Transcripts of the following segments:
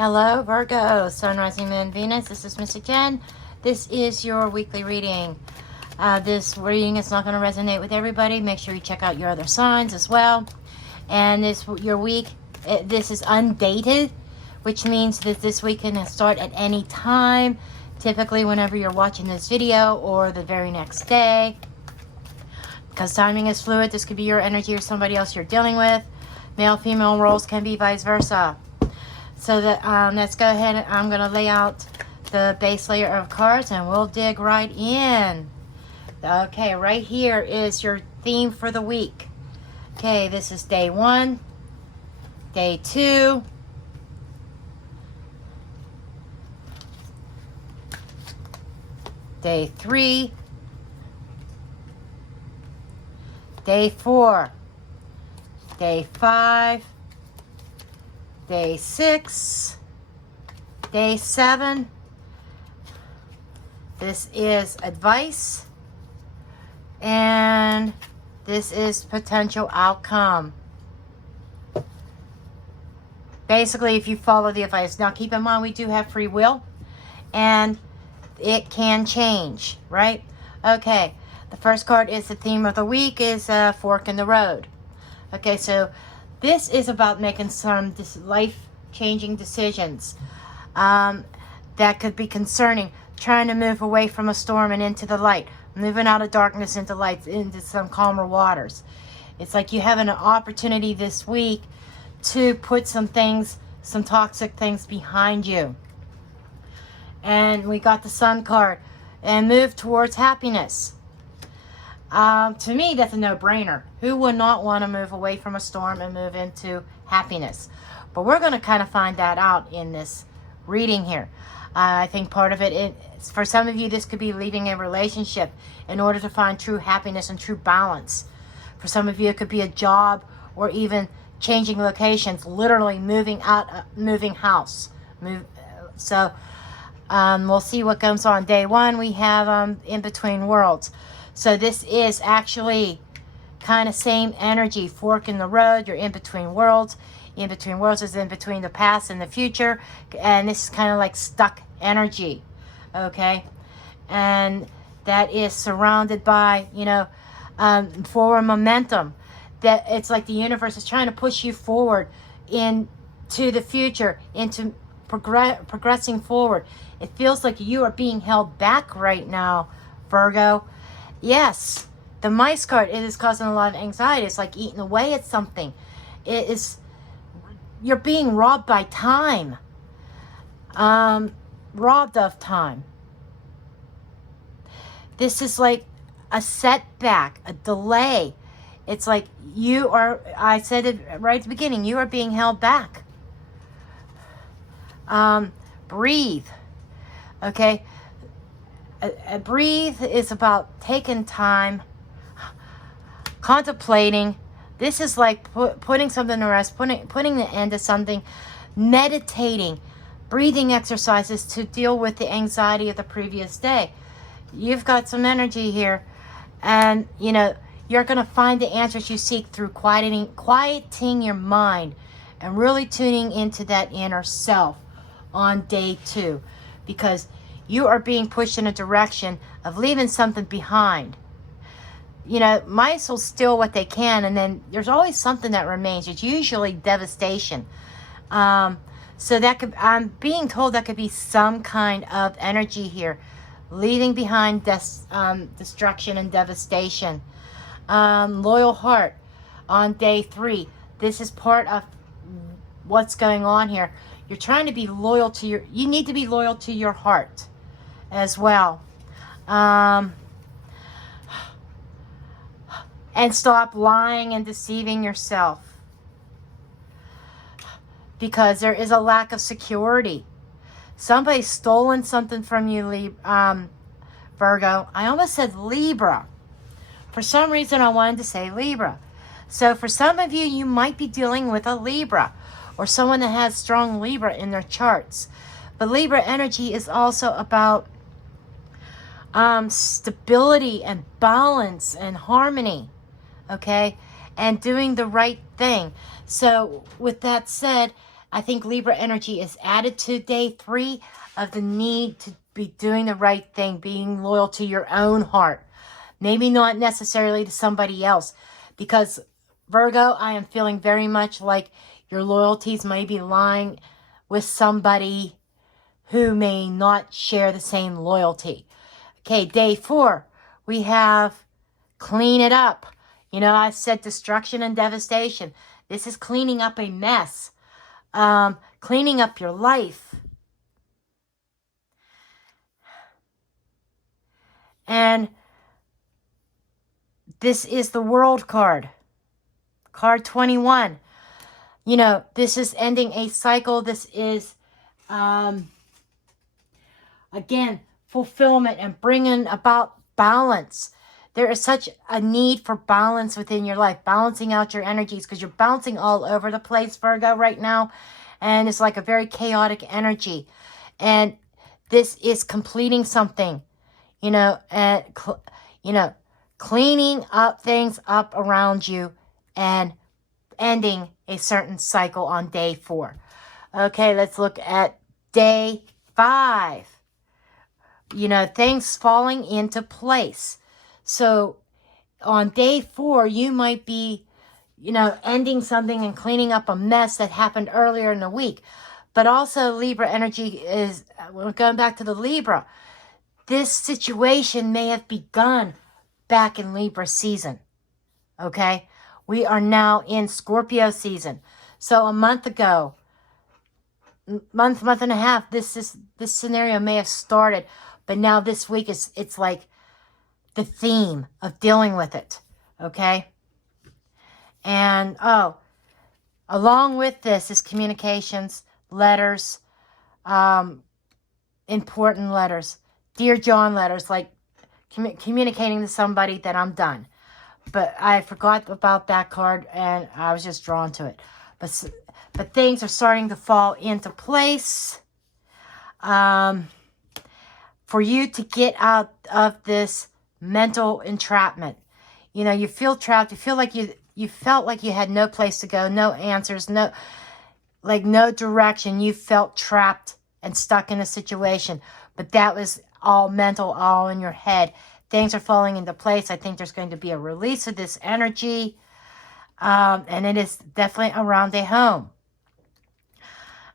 Hello, Virgo, Sun, Rising, Moon, Venus. This is Mr. Jen. This is your weekly reading. This reading is not going to resonate with everybody. Make sure you check out your other signs as well. And your week, this is undated, which means that this week can start at any time, typically whenever you're watching this video or the very next day. Because timing is fluid, this could be your energy or somebody else you're dealing with. Male, female roles can be vice versa. So let's go ahead and I'm going to lay out the base layer of cards and we'll dig right in. Okay, right here is your theme for the week. Okay, this is day 1, day 2, day 3, day 4, day 5, day 6, day 7. This is advice, and this is potential outcome. Basically, if you follow the advice. Now, keep in mind, we do have free will, and it can change, right? Okay, the first card is the theme of the week is fork in the road. Okay, so this is about making some life-changing decisions that could be concerning. Trying to move away from a storm and into the light. Moving out of darkness into light, into some calmer waters. It's like you have an opportunity this week to put some things, some toxic things behind you. And we got the Sun card. And move towards happiness. To me, that's a no-brainer. Who would not want to move away from a storm and move into happiness? But we're going to kind of find that out in this reading here. I think part of it, for some of you, this could be leaving a relationship in order to find true happiness and true balance. For some of you, it could be a job or even changing locations, literally moving out, moving house. So we'll see what goes on. Day 1, we have in between worlds. So this is actually kind of same energy, fork in the road. You're in between worlds. In between worlds is in between the past and the future. And this is kind of like stuck energy. Okay. And that is surrounded by, forward momentum. That it's like the universe is trying to push you forward into the future, into progressing forward. It feels like you are being held back right now, Virgo. Yes, the mice card, it is causing a lot of anxiety. It's like eating away at something. You're being robbed by time. Robbed of time. This is like a setback, a delay. It's like I said it right at the beginning, you are being held back. Breathe. Okay. Breathe is about taking time, contemplating. This is like putting something to rest, putting the end to something, meditating, breathing exercises to deal with the anxiety of the previous day. You've got some energy here, and you're going to find the answers you seek through quieting your mind and really tuning into that inner self on day 2, because you are being pushed in a direction of leaving something behind. Mice will steal what they can, and then there's always something that remains. It's usually devastation. So I'm being told that could be some kind of energy here, leaving behind destruction and devastation. Loyal heart on day 3. This is part of what's going on here. You're trying to be loyal to you need to be loyal to your heart as well. And stop lying and deceiving yourself, because there is a lack of security. Somebody's stolen something from you, Virgo. I almost said Libra. For some reason, I wanted to say Libra. So for some of you, you might be dealing with a Libra or someone that has strong Libra in their charts. But Libra energy is also about stability and balance and harmony, okay, and doing the right thing. So with that said, I think Libra energy is added to day 3 of the need to be doing the right thing, being loyal to your own heart. Maybe not necessarily to somebody else. Because Virgo, I am feeling very much like your loyalties may be lying with somebody who may not share the same loyalty. Okay, day 4, we have clean it up. You know, I said destruction and devastation. This is cleaning up a mess. Cleaning up your life. And this is the World card. Card 21. You know, this is ending a cycle. This is, again, fulfillment and bringing about balance. There is such a need for balance within your life, balancing out your energies, because you're bouncing all over the place, Virgo, right now. And it's like a very chaotic energy. And this is completing something, you know, and, cleaning up things up around you and ending a certain cycle on day 4. Okay, let's look at day 5. You know, things falling into place. So on day 4, you might be, you know, ending something and cleaning up a mess that happened earlier in the week. But also Libra energy is, we're going back to the Libra. This situation may have begun back in Libra season. Okay? We are now in Scorpio season. So a month ago, month and a half, this scenario may have started. But now this week it's like the theme of dealing with it. Okay? And, along with this is communications, letters, important letters, Dear John letters, like communicating to somebody that I'm done. But I forgot about that card, and I was just drawn to it. But things are starting to fall into place. For you to get out of this mental entrapment. You know, you feel trapped. You feel like you felt like you had no place to go, no answers, no direction. You felt trapped and stuck in a situation. But that was all mental, all in your head. Things are falling into place. I think there's going to be a release of this energy. And it is definitely around a home.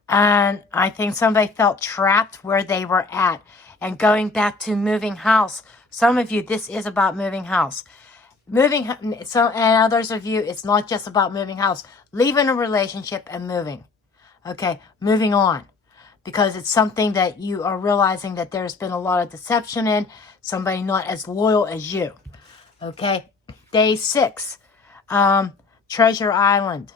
And I think somebody felt trapped where they were at. And going back to moving house. Some of you, this is about moving house. And others of you, it's not just about moving house. Leaving a relationship and moving. Okay, moving on. Because it's something that you are realizing that there's been a lot of deception in. Somebody not as loyal as you. Okay, day 6. Treasure Island.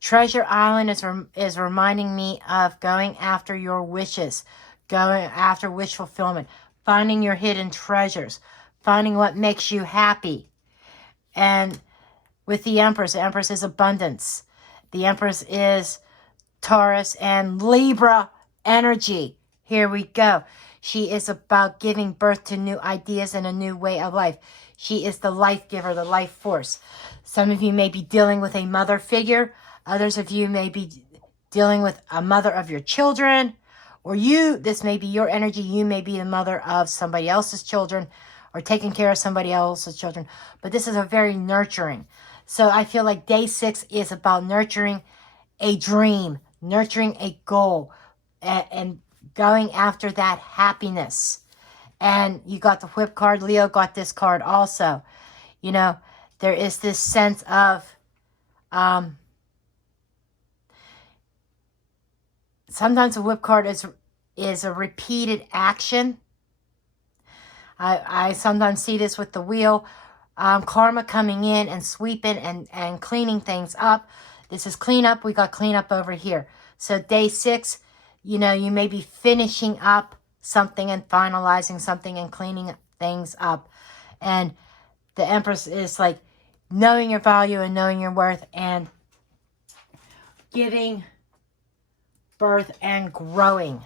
Treasure Island is reminding me of going after your wishes. Going after wish fulfillment. Finding your hidden treasures. Finding what makes you happy. And with the Empress is abundance. The Empress is Taurus and Libra energy. Here we go. She is about giving birth to new ideas and a new way of life. She is the life giver, the life force. Some of you may be dealing with a mother figure. Others of you may be dealing with a mother of your children. Or this may be your energy. You may be the mother of somebody else's children or taking care of somebody else's children. But this is a very nurturing. So I feel like day 6 is about nurturing a dream, nurturing a goal, and going after that happiness. And you got the Whip card. Leo got this card also. You know, there is this sense of sometimes a Whip card is a repeated action. I sometimes see this with the wheel. Karma coming in and sweeping and cleaning things up. This is cleanup. We got cleanup over here. So day 6, you know, you may be finishing up something and finalizing something and cleaning things up. And the Empress is like knowing your value and knowing your worth and giving birth and growing.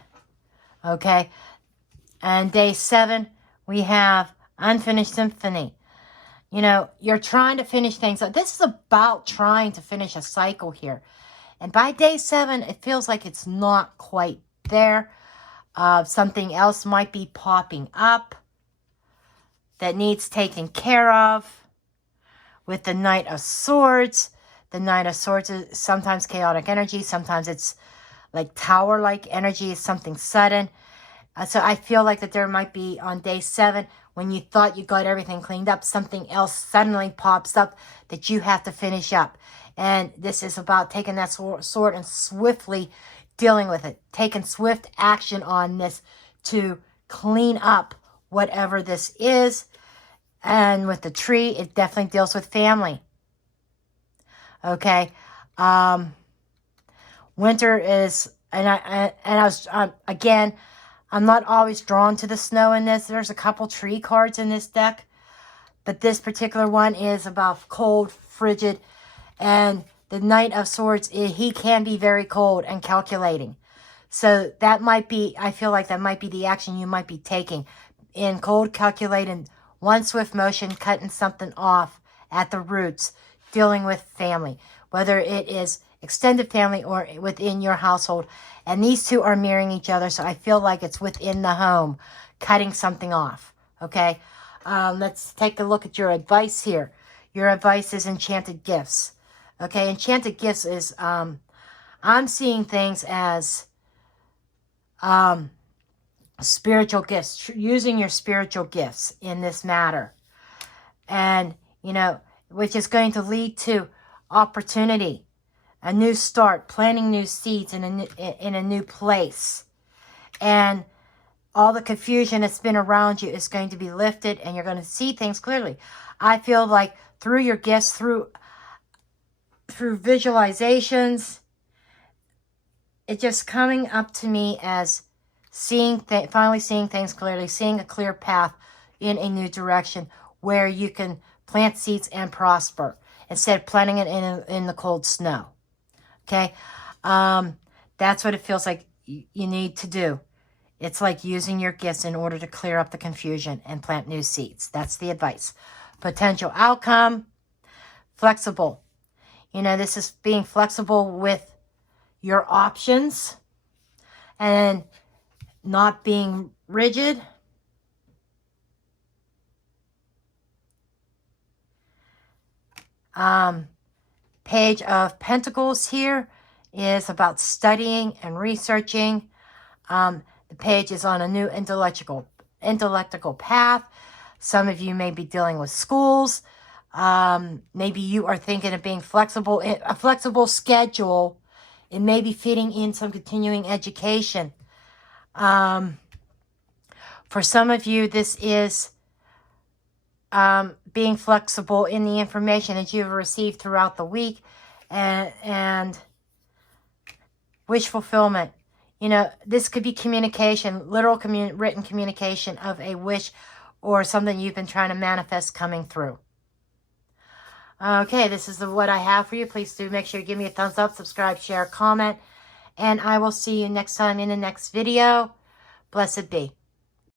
Okay. And day 7, we have Unfinished Symphony. You know, you're trying to finish things. This is about trying to finish a cycle here. And by day 7, it feels like it's not quite there. Something else might be popping up that needs taken care of. With the Knight of Swords. The Knight of Swords is sometimes chaotic energy. Sometimes it's like tower-like energy. Something sudden. So I feel like that there might be on day 7, when you thought you got everything cleaned up, something else suddenly pops up that you have to finish up. And this is about taking that sword and swiftly dealing with it. Taking swift action on this to clean up whatever this is. And with the tree, it definitely deals with family. Okay. Winter is, again, I'm not always drawn to the snow in this. There's a couple tree cards in this deck. But this particular one is about cold, frigid. And the Knight of Swords, he can be very cold and calculating. So that might be, I feel like that might be the action you might be taking. In cold, calculating, one swift motion, cutting something off at the roots, dealing with family. Whether it is extended family or within your household. And these two are mirroring each other, so I feel like it's within the home, cutting something off, okay? Let's take a look at your advice here. Your advice is enchanted gifts, okay? Enchanted gifts is, I'm seeing things as spiritual gifts, using your spiritual gifts in this matter. And, you know, which is going to lead to opportunity. A new start, planting new seeds in a new place. And all the confusion that's been around you is going to be lifted and you're going to see things clearly. I feel like through your gifts, through visualizations, it's just coming up to me as finally seeing things clearly, seeing a clear path in a new direction where you can plant seeds and prosper instead of planting it in the cold snow. Okay, that's what it feels like you need to do. It's like using your gifts in order to clear up the confusion and plant new seeds. That's the advice. Potential outcome, flexible. You know, this is being flexible with your options and not being rigid. Page of Pentacles here is about studying and researching. The page is on a new intellectual path. Some of you may be dealing with schools. Maybe you are thinking of being flexible, a flexible schedule. It may be fitting in some continuing education. For some of you, this is being flexible in the information that you've received throughout the week and wish fulfillment. You know, this could be communication, literal written communication of a wish or something you've been trying to manifest coming through. Okay, this is what I have for you. Please do make sure you give me a thumbs up, subscribe, share, comment, and I will see you next time in the next video. Blessed be.